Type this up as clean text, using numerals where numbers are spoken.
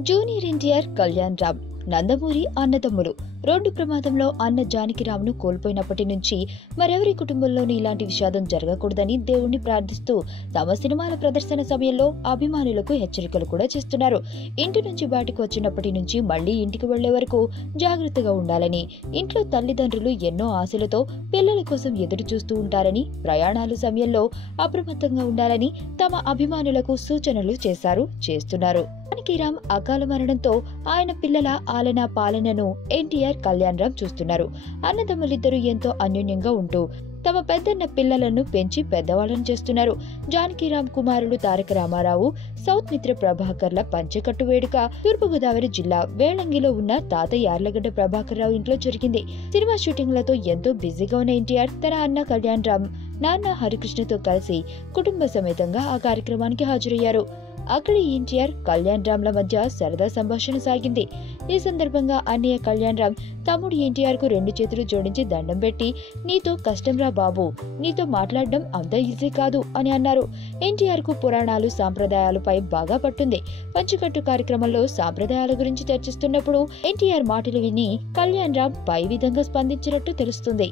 Junior NTR Kalyan Ram Nandamuri అన్నదమ్ములు road ప్రమాదంలో అన్న జానకిరామ్ను కోల్పోయినప్పటి నుంచి మరెవరి కుటుంబంలోనూ ఇలాంటి విషాదం జరగకూడదని దేవుణ్ణి ప్రార్థిస్తూ తమ సినిమాల ప్రదర్శన సమయంలో అభిమానులకు హెచ్చరికలు కూడా చేస్తున్నారు. ఇంటి నుంచి బయటకు వచ్చినప్పటి నుంచి మళ్లీ ఇంటికి వెళ్లే వరకు జాగ్రత్తగా ఉండాలని, ఇంట్లో తల్లిదండ్రులు ఎన్నో ఆశలతో పిల్లల కోసం ఎదురు చూస్తూ ఉంటారని, ప్రయాణాల సమయంలో అప్రమత్తంగా ఉండాలని తమ అభిమానులకు సూచనలు చేస్తున్నారు. జానకిరామ్ అకాల మరణంతో ఆయన పిల్లల ఆలనా పాలనను ఎన్టీఆర్ కళ్యాణ్ రామ్ చూస్తున్నారు. అన్నదమ్ములిద్దరూ ఎంతో అన్యోన్యంగా ఉంటూ తమ పెద్దన్న పిల్లలను పెంచి పెద్దవాళ్లను చేస్తున్నారు. జానకిరామ్ కుమారుడు తారక రామారావు, సౌత్ మిత్ర ప్రభాకర్ల పంచకట్టు వేడుక తూర్పుగోదావరి జిల్లా వేళంగిలో ఉన్న తాత యార్లగడ్డ ప్రభాకర్ రావు ఇంట్లో జరిగింది. సినిమా షూటింగ్లతో ఎంతో బిజీగా ఉన్న ఎన్టీఆర్ తన అన్న కళ్యాణ్ రామ్, నాన్న హరికృష్ణతో కలిసి కుటుంబ సమేతంగా ఆ కార్యక్రమానికి హాజరయ్యారు. అక్కడి ఎన్టీఆర్ కళ్యాణ్ రామ్ల మధ్య సరదా సంభాషణ సాగింది. ఈ సందర్భంగా అన్నయ్య కళ్యాణ్ రామ్ తమ్ముడు ఎన్టీఆర్ కు 2 చేతులు జోడించి దండం పెట్టి, "నీతో కష్టంరా బాబు, నీతో మాట్లాడడం అంత ఈజీ కాదు" అని అన్నారు. ఎన్టీఆర్ కు పురాణాలు, సాంప్రదాయాలపై బాగా పట్టుంది. పంచకట్టు కార్యక్రమంలో సాంప్రదాయాల గురించి చర్చిస్తున్నప్పుడు ఎన్టీఆర్ మాటలు విని కళ్యాణ్ రామ్ పై విధంగా స్పందించినట్టు తెలుస్తుంది.